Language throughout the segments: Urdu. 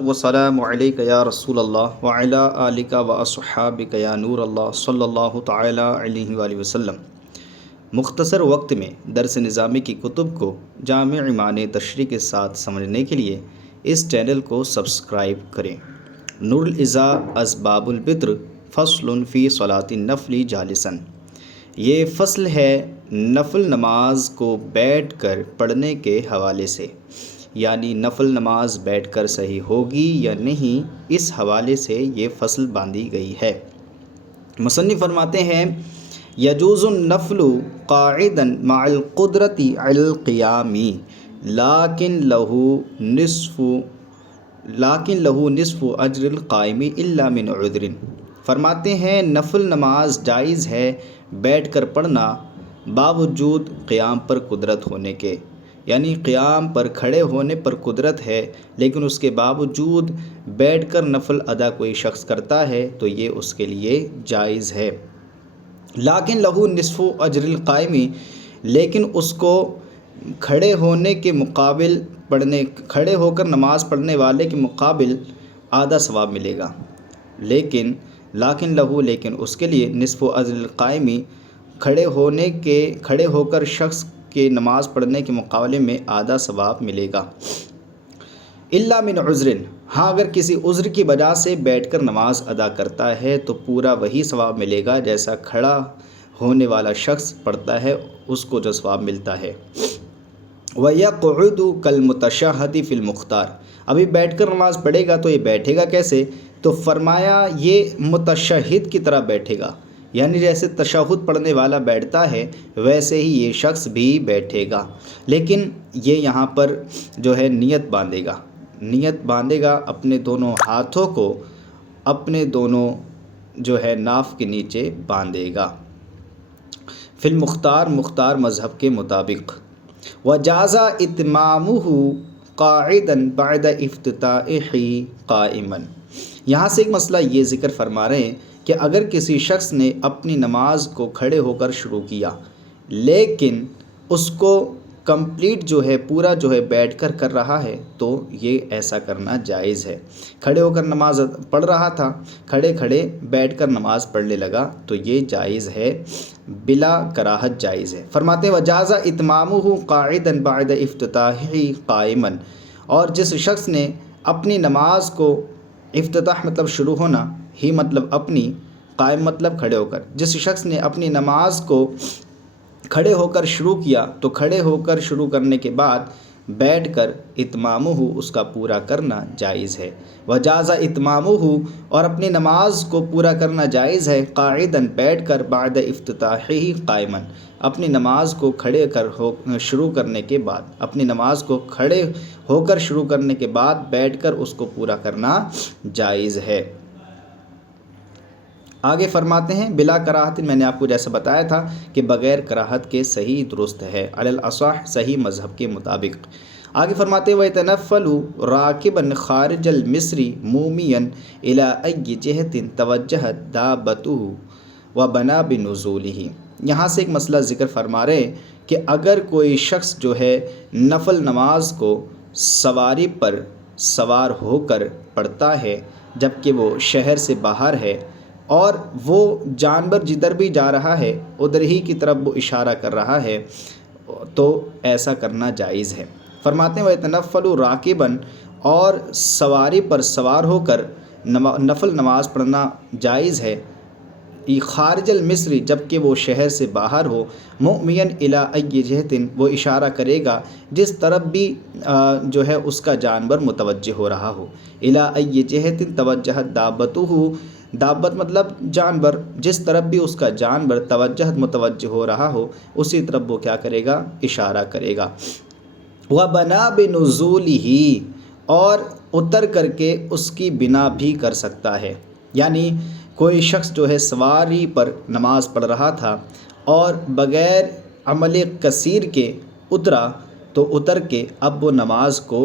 والسلام علیک یا رسول اللہ وعلی آلک و اصحابک یا نور اللہ صلی اللہ تعالی علیہ وآلہ وسلم۔ مختصر وقت میں درس نظامی کی کتب کو جامع معنی تشریح کے ساتھ سمجھنے کے لیے اس چینل کو سبسکرائب کریں۔ نور الازا اسباب البدر فصل فی صلاۃ النفل جالسا، یہ فصل ہے نفل نماز کو بیٹھ کر پڑھنے کے حوالے سے، یعنی نفل نماز بیٹھ کر صحیح ہوگی یا نہیں، اس حوالے سے یہ فصل باندھی گئی ہے۔ مصنف فرماتے ہیں یجوز النفل قاعدا مع القدرت علی القیام لیکن لہو نصف اجر القائم الا من عذر۔ فرماتے ہیں نفل نماز جائز ہے بیٹھ کر پڑھنا باوجود قیام پر قدرت ہونے کے، یعنی قیام پر کھڑے ہونے پر قدرت ہے لیکن اس کے باوجود بیٹھ کر نفل ادا کوئی شخص کرتا ہے تو یہ اس کے لیے جائز ہے۔ لیکن لہو نصف اجر القائم، لیکن اس کو کھڑے ہونے کے مقابل کھڑے ہو کر نماز پڑھنے والے کے مقابل آدھا ثواب ملے گا۔ لیکن اس کے لیے نصف اجر القائم، کھڑے ہو کر شخص کہ نماز پڑھنے کے مقابلے میں آدھا ثواب ملے گا۔ الا من عذر، ہاں اگر کسی عذر کی وجہ سے بیٹھ کر نماز ادا کرتا ہے تو پورا وہی ثواب ملے گا جیسا کھڑا ہونے والا شخص پڑھتا ہے اس کو جو ثواب ملتا ہے۔ وَيَقْعُدُ كَالْمُتَشَهِّدِ فِي الْمُخْتَارِ، ابھی بیٹھ کر نماز پڑھے گا تو یہ بیٹھے گا کیسے؟ تو فرمایا یہ متشہد کی طرح بیٹھے گا، یعنی جیسے تشہد پڑھنے والا بیٹھتا ہے ویسے ہی یہ شخص بھی بیٹھے گا، لیکن یہ یہاں پر جو ہے نیت باندھے گا اپنے دونوں ہاتھوں کو اپنے دونوں جو ہے ناف کے نیچے باندھے گا۔ فی المختار، مختار مذہب کے مطابق۔ وجاز اتمامہ قاعدا بعد افتتاحہ قائما، یہاں سے ایک مسئلہ یہ ذکر فرما رہے ہیں کہ اگر کسی شخص نے اپنی نماز کو کھڑے ہو کر شروع کیا لیکن اس کو کمپلیٹ جو ہے پورا جو ہے بیٹھ کر کر رہا ہے تو یہ ایسا کرنا جائز ہے۔ کھڑے ہو کر نماز پڑھ رہا تھا، کھڑے بیٹھ کر نماز پڑھنے لگا تو یہ جائز ہے، بلا کراہت جائز ہے۔ فرماتے ہیں وجاز اتمامہ قاعدا بعد افتتاحہ قائما، اور جس شخص نے اپنی نماز کو، افتتاح مطلب شروع ہونا، ہی مطلب اپنی، قائم مطلب کھڑے ہو کر، جس شخص نے اپنی نماز کو کھڑے ہو کر شروع کیا تو کھڑے ہو کر شروع کرنے کے بعد بیٹھ کر اتمامہ اس کا پورا کرنا جائز ہے۔ وجاز اتمامہ، اور اپنی نماز کو پورا کرنا جائز ہے قاعدا بیٹھ کر بعد افتتاحہ قائما، اپنی نماز کو شروع کرنے کے بعد، اپنی نماز کو کھڑے ہو کر شروع کرنے کے بعد بیٹھ کر اس کو پورا کرنا جائز ہے۔ آگے فرماتے ہیں بلا کراہت، میں نے آپ کو جیسا بتایا تھا کہ بغیر کراہت کے صحیح درست ہے، علی الاصح صحیح مذہب کے مطابق۔ آگے فرماتے ہیں وَيَتَنَفَّلُ رَاكِبًا خَارِجَ الْمِصْرِ مُومِيًا إِلَىٰ أَيِّ جِهَةٍ تَوَجَّهَتْ دَابَّتُهُ وَبَنَا بِنُزُولِهِ، یہاں سے ایک مسئلہ ذکر فرما رہے ہیں کہ اگر کوئی شخص جو ہے نفل نماز کو سواری پر سوار ہو کر پڑھتا ہے جبکہ وہ شہر سے باہر ہے اور وہ جانور جدھر بھی جا رہا ہے ادھر ہی کی طرف وہ اشارہ کر رہا ہے تو ایسا کرنا جائز ہے۔ فرماتے ہیں وَيَتَنَفَّلُ رَاكِبًا، اور سواری پر سوار ہو کر نفل نماز پڑھنا جائز ہے، خارج المصر جبکہ وہ شہر سے باہر ہو، مؤمین الی ای جہتن وہ اشارہ کرے گا جس طرف بھی جو ہے اس کا جانور متوجہ ہو رہا ہو، الی ای جہتن توجہت دابتہ، دابت مطلب جانور، جس طرف بھی اس کا جانور متوجہ ہو رہا ہو اسی طرف وہ کیا کرے گا، اشارہ کرے گا۔ وَبَنَا بِنُزُولِهِ، اور اتر کر کے اس کی بنا بھی کر سکتا ہے، یعنی کوئی شخص جو ہے سواری پر نماز پڑھ رہا تھا اور بغیر عمل کثیر کے اترا تو اتر کے اب وہ نماز کو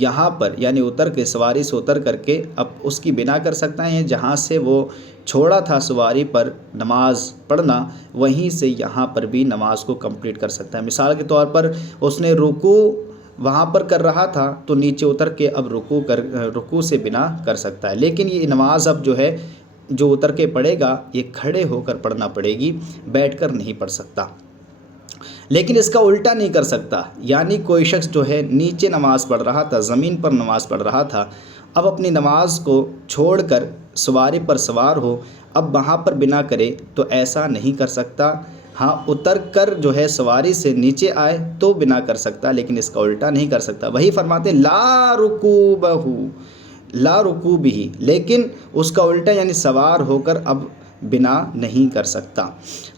یہاں پر یعنی سواری سے اتر کر کے اب اس کی بنا کر سکتا ہے، جہاں سے وہ چھوڑا تھا سواری پر نماز پڑھنا وہیں سے یہاں پر بھی نماز کو کمپلیٹ کر سکتا ہے۔ مثال کے طور پر اس نے رکوع وہاں پر کر رہا تھا تو نیچے اتر کے اب رکوع سے بنا کر سکتا ہے، لیکن یہ نماز اب جو ہے جو اتر کے پڑھے گا یہ کھڑے ہو کر پڑھنا پڑے گی، بیٹھ کر نہیں پڑھ سکتا۔ لیکن اس کا الٹا نہیں کر سکتا، یعنی کوئی شخص جو ہے نیچے نماز پڑھ رہا تھا، زمین پر نماز پڑھ رہا تھا، اب اپنی نماز کو چھوڑ کر سواری پر سوار ہو، اب وہاں پر بنا کرے تو ایسا نہیں کر سکتا۔ ہاں اتر کر جو ہے سواری سے نیچے آئے تو بنا کر سکتا، لیکن اس کا الٹا نہیں کر سکتا۔ وہی فرماتے لا رکوبہ، لا رکوبہ، لیکن اس کا الٹا یعنی سوار ہو کر اب بنا نہیں کر سکتا۔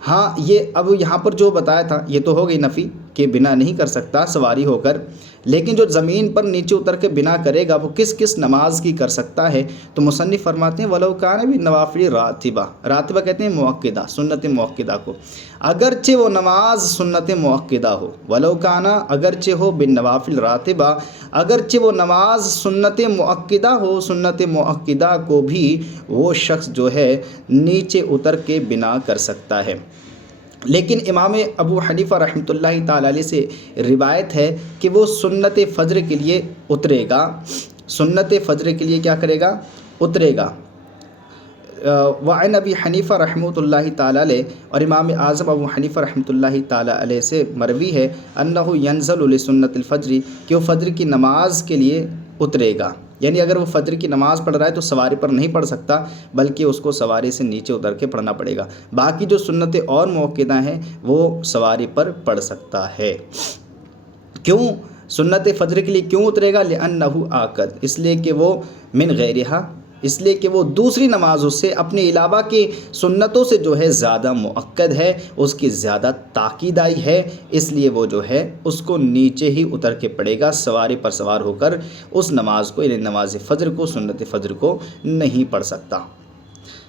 ہاں یہ اب یہاں پر جو بتایا تھا یہ تو ہو گئی نفی کہ بنا نہیں کر سکتا سواری ہو کر، لیکن جو زمین پر نیچے اتر کے بنا کرے گا وہ کس کس نماز کی کر سکتا ہے؟ تو مصنف فرماتے ہیں وَلَوْ كَانَ بِالنَّوَافِلِ رَاتِبَةٍ، راتبہ کہتے ہیں موقدہ، سنت موقدہ کو، اگرچہ وہ نماز سنت موقدہ ہو، وَلَوْ كَانَ اگرچہ ہو بِالنَّوَافِلِ رَاتِبَةٍ، اگرچہ وہ نماز سنت موقدہ ہو، سنت موقدہ کو بھی وہ شخص جو ہے نیچے اتر کے بنا کر سکتا ہے۔ لیکن امام ابو حنیفہ رحمۃ اللہ تعالیٰ علیہ سے روایت ہے کہ وہ سنت فجر کے لیے اترے گا، سنت فجر کے لیے کیا کرے گا؟ اترے گا۔ وعن ابی حنیفہ رحمۃ اللہ تعالیٰ علیہ، اور امام اعظم ابو حنیفہ رحمۃ اللہ تعالیٰ علیہ سے مروی ہے انہ ینزل لسنت الفجر، کہ وہ فجر کی نماز کے لیے اترے گا، یعنی اگر وہ فجر کی نماز پڑھ رہا ہے تو سواری پر نہیں پڑھ سکتا بلکہ اس کو سواری سے نیچے اتر کے پڑھنا پڑے گا۔ باقی جو سنتیں اور موقدہ ہیں وہ سواری پر پڑھ سکتا ہے۔ کیوں سنت فجر کے لیے کیوں اترے گا؟ لأنہ آکد، اس لیے کہ وہ من غیرہا، اس لیے کہ وہ دوسری نمازوں سے اپنے علاوہ کی سنتوں سے جو ہے زیادہ مؤکد ہے، اس کی زیادہ تاکید آئی ہے، اس لیے وہ جو ہے اس کو نیچے ہی اتر کے پڑھے گا، سواری پر سوار ہو کر اس نماز کو، یعنی نماز فجر کو، سنت فجر کو نہیں پڑھ سکتا۔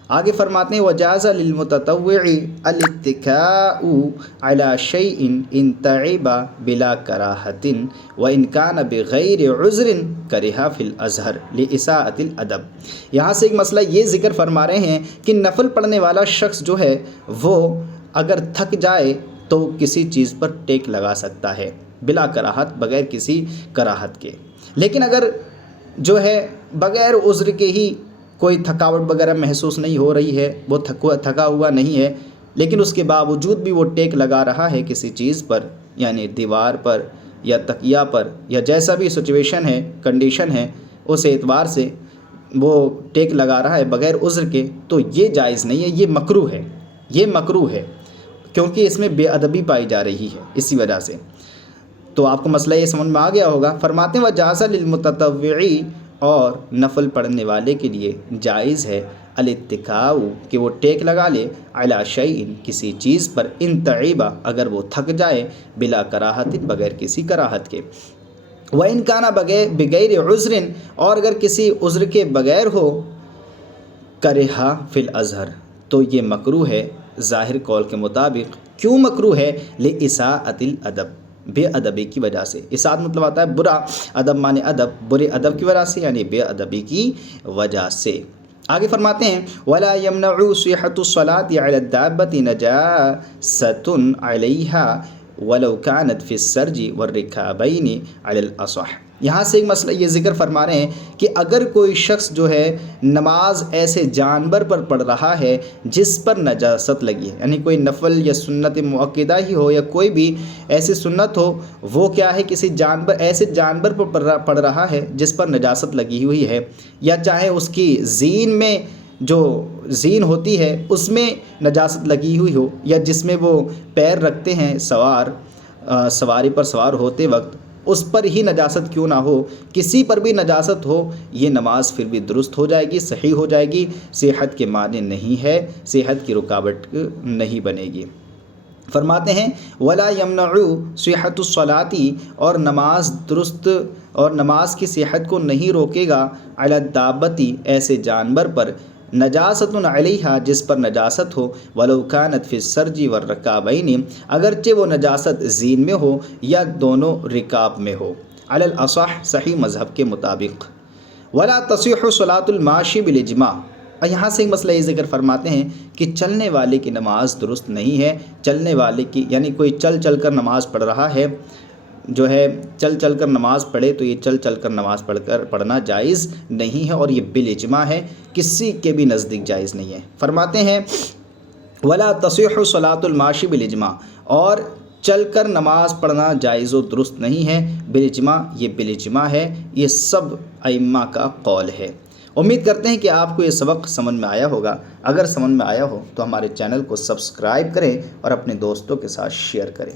آگے فرماتے ہیں وجاز للمتطوع الاتکاء علی شیء ان تعب بلا کراہۃ وان کان بغیر عذر کرہ فی الازہر لاساءۃ الادب۔ یہاں سے ایک مسئلہ یہ ذکر فرما رہے ہیں کہ نفل پڑھنے والا شخص جو ہے وہ اگر تھک جائے تو کسی چیز پر ٹیک لگا سکتا ہے بلا کراہت، بغیر کسی کراہت کے، لیکن اگر جو ہے بغیر عذر کے ہی کوئی تھکاوٹ وغیرہ محسوس نہیں ہو رہی ہے، وہ تھکا ہوا نہیں ہے، لیکن اس کے باوجود بھی وہ ٹیک لگا رہا ہے کسی چیز پر، یعنی دیوار پر یا تکیہ پر یا جیسا بھی سچویشن ہے، کنڈیشن ہے، اس اعتبار سے وہ ٹیک لگا رہا ہے بغیر عذر کے، تو یہ جائز نہیں ہے، یہ مکروہ ہے، یہ مکروہ ہے، کیونکہ اس میں بے ادبی پائی جا رہی ہے اسی وجہ سے۔ تو آپ کو مسئلہ یہ سمجھ میں آ گیا ہوگا۔ فرماتے ہیں وجاز للمتطوع، اور نفل پڑھنے والے کے لیے جائز ہے الاتکاء، کہ وہ ٹیک لگا لے، علی شیء، کسی چیز پر، ان تعب، اگر وہ تھک جائے، بلا کراہت، بغیر کسی کراہت کے، وان کان بغیر عذر، اور اگر کسی عذر کے بغیر ہو، کرہ فی الازہر، تو یہ مکروہ ہے ظاہر قول کے مطابق۔ کیوں مکروہ ہے؟ لاساءۃ الادب، بے ادبی کی وجہ سے۔ اساءت مطلب آتا ہے برا، ادب معنی ادب، برے ادب کی وجہ سے، یعنی بے ادبی کی وجہ سے۔ آگے فرماتے ہیں ولا يمنع صحة الصلاة على الدابة نجاسة عليها ولو كانت في السرج والركابين على الأصح۔ یہاں سے ایک مسئلہ یہ ذکر فرما رہے ہیں کہ اگر کوئی شخص جو ہے نماز ایسے جانور پر پڑھ رہا ہے جس پر نجاست لگی ہے، یعنی کوئی نفل یا سنت موقدہ ہی ہو یا کوئی بھی ایسی سنت ہو، وہ کیا ہے کسی جانور، ایسے جانور پر پڑھ رہا ہے جس پر نجاست لگی ہوئی ہے، یا چاہے اس کی زین میں جو زین ہوتی ہے اس میں نجاست لگی ہوئی ہو، یا جس میں وہ پیر رکھتے ہیں سواری پر سوار ہوتے وقت، اس پر ہی نجاست کیوں نہ ہو، کسی پر بھی نجاست ہو، یہ نماز پھر بھی درست ہو جائے گی، صحیح ہو جائے گی، صحت کے معنی نہیں ہے، صحت کی رکاوٹ نہیں بنے گی۔ فرماتے ہیں ولا یمنع صحت الصلاۃ، اور نماز درست اور نماز کی صحت کو نہیں روکے گا، علی الدابۃ، ایسے جانور پر، نجاست علیہا، جس پر نجاست ہو، ولو کانت فی السرج والرکابین، اگرچہ وہ نجاست زین میں ہو یا دونوں رکاب میں ہو، علی الاصح، صحیح مذہب کے مطابق۔ ولا تصح صلاۃ الماشی بالاجماع، اور یہاں سے ایک مسئلہ یہ ذکر فرماتے ہیں کہ چلنے والے کی نماز درست نہیں ہے، چلنے والے کی، یعنی کوئی چل چل کر نماز پڑھ رہا ہے جو ہے چل چل کر نماز پڑھے تو یہ چل چل کر نماز پڑھنا جائز نہیں ہے، اور یہ بالاجماع ہے، کسی کے بھی نزدیک جائز نہیں ہے۔ فرماتے ہیں ولا تصح صلاۃ الماشی بالاجماع، اور چل کر نماز پڑھنا جائز و درست نہیں ہے بالاجماع، یہ بالاجماع ہے، یہ سب ائمہ کا قول ہے۔ امید کرتے ہیں کہ آپ کو یہ سبق سمجھ میں آیا ہوگا۔ اگر سمجھ میں آیا ہو تو ہمارے چینل کو سبسکرائب کریں اور اپنے دوستوں کے ساتھ شیئر کریں۔